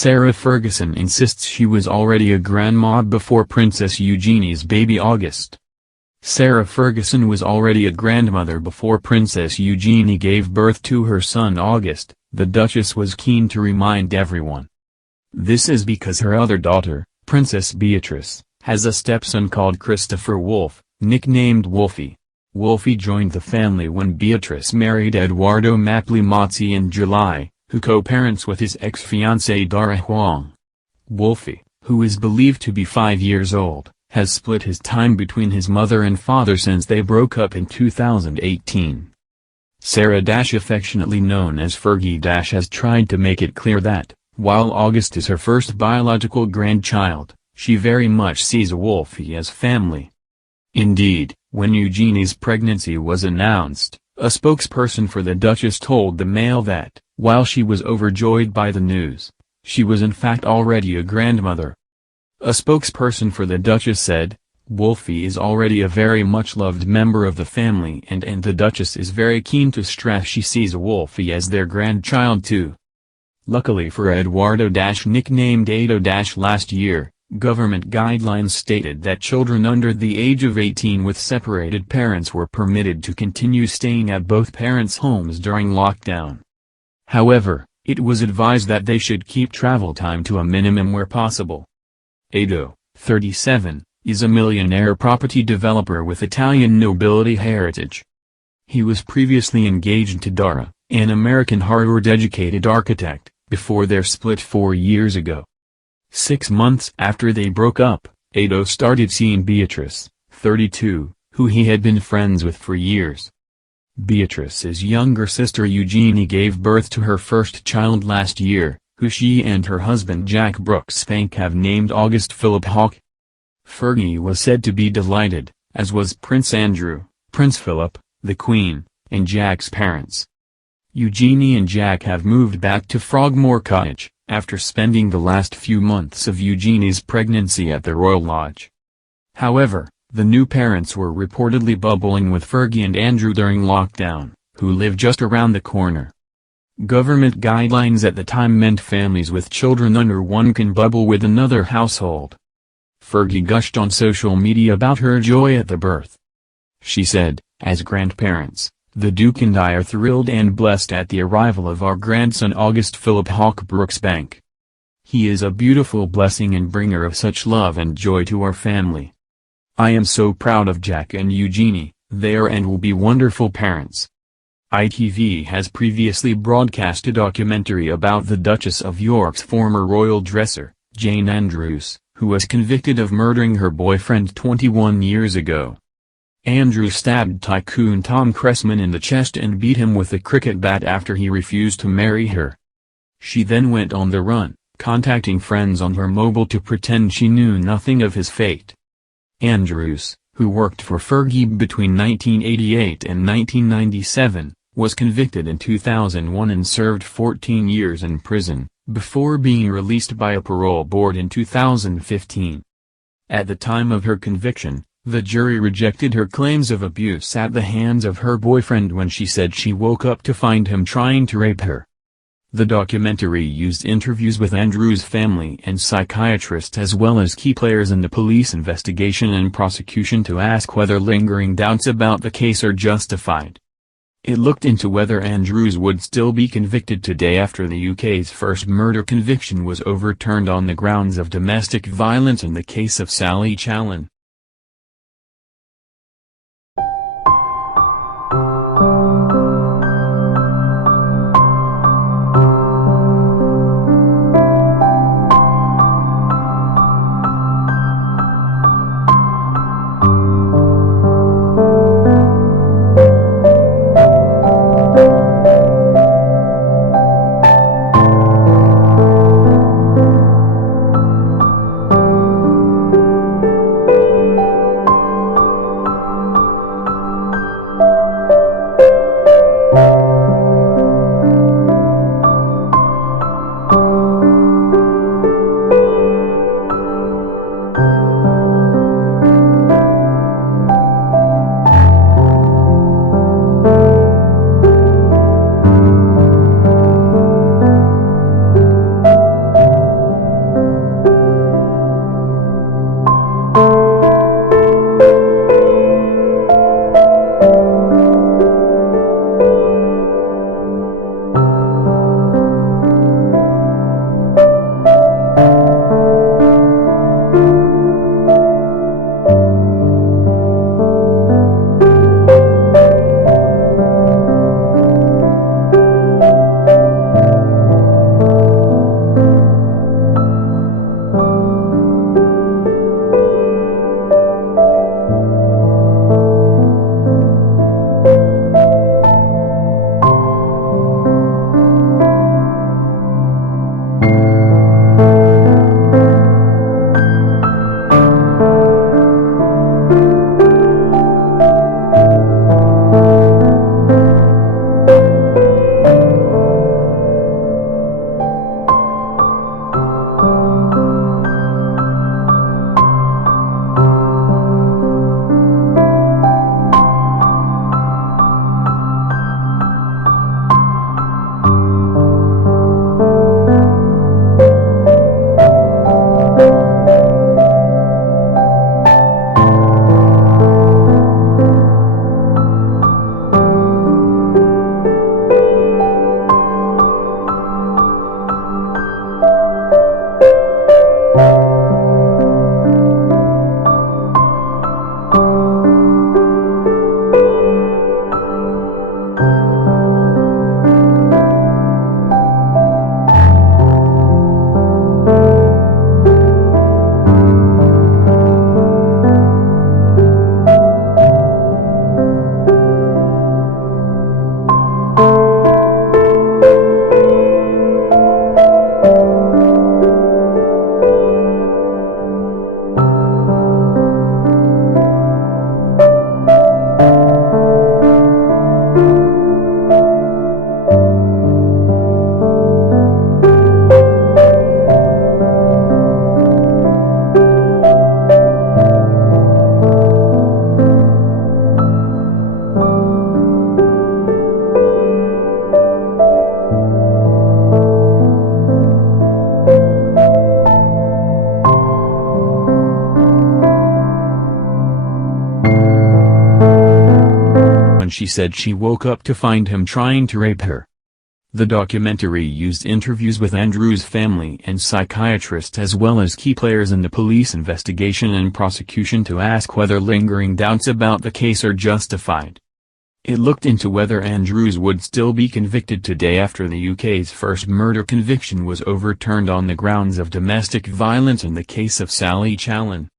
Sarah Ferguson insists she was already a grandma before Princess Eugenie's baby August. Sarah Ferguson was already a grandmother before Princess Eugenie gave birth to her son August, the Duchess was keen to remind everyone. This is because her other daughter, Princess Beatrice, has a stepson called Christopher Wolfe, nicknamed Wolfie. Wolfie joined the family when Beatrice married Edoardo Mapli-Mozzi in July, who co-parents with his ex-fiancée Dara Huang. Wolfie, who is believed to be 5 years old, has split his time between his mother and father since they broke up in 2018. Sarah affectionately known as Fergie has tried to make it clear that, while August is her first biological grandchild, she very much sees Wolfie as family. Indeed, when Eugenie's pregnancy was announced, a spokesperson for the Duchess told the Mail that, while she was overjoyed by the news, she was in fact already a grandmother. A spokesperson for the Duchess said, "Wolfie is already a very much loved member of the family and the Duchess is very keen to stress she sees Wolfie as their grandchild too." Luckily for Edoardo nicknamed Edo last year, government guidelines stated that children under the age of 18 with separated parents were permitted to continue staying at both parents' homes during lockdown. However, it was advised that they should keep travel time to a minimum where possible. Edo, 37, is a millionaire property developer with Italian nobility heritage. He was previously engaged to Dara, an American Harvard-educated architect, before their split 4 years ago. 6 months after they broke up, Edo started seeing Beatrice, 32, who he had been friends with for years. Beatrice's younger sister Eugenie gave birth to her first child last year, who she and her husband Jack Brooksbank have named August Philip Hawke. Fergie was said to be delighted, as was Prince Andrew, Prince Philip, the Queen, and Jack's parents. Eugenie and Jack have moved back to Frogmore Cottage, after spending the last few months of Eugenie's pregnancy at the Royal Lodge. However, the new parents were reportedly bubbling with Fergie and Andrew during lockdown, who live just around the corner. Government guidelines at the time meant families with children under 1 can bubble with another household. Fergie gushed on social media about her joy at the birth. She said, "As grandparents, the Duke and I are thrilled and blessed at the arrival of our grandson August Philip Hawke Brooksbank. He is a beautiful blessing and bringer of such love and joy to our family. I am so proud of Jack and Eugenie, they are and will be wonderful parents." ITV has previously broadcast a documentary about the Duchess of York's former royal dresser, Jane Andrews, who was convicted of murdering her boyfriend 21 years ago. Andrews stabbed tycoon Tom Cressman in the chest and beat him with a cricket bat after he refused to marry her. She then went on the run, contacting friends on her mobile to pretend she knew nothing of his fate. Andrews, who worked for Fergie between 1988 and 1997, was convicted in 2001 and served 14 years in prison, before being released by a parole board in 2015. At the time of her conviction, the jury rejected her claims of abuse at the hands of her boyfriend when she said she woke up to find him trying to rape her. The documentary used interviews with Andrews' family and psychiatrists as well as key players in the police investigation and prosecution to ask whether lingering doubts about the case are justified. It looked into whether Andrews would still be convicted today after the UK's first murder conviction was overturned on the grounds of domestic violence in the case of Sally Challen. when she said she woke up to find him trying to rape her. The documentary used interviews with Andrew's family and psychiatrists as well as key players in the police investigation and prosecution to ask whether lingering doubts about the case are justified. It looked into whether Andrews would still be convicted today after the UK's first murder conviction was overturned on the grounds of domestic violence in the case of Sally Challen.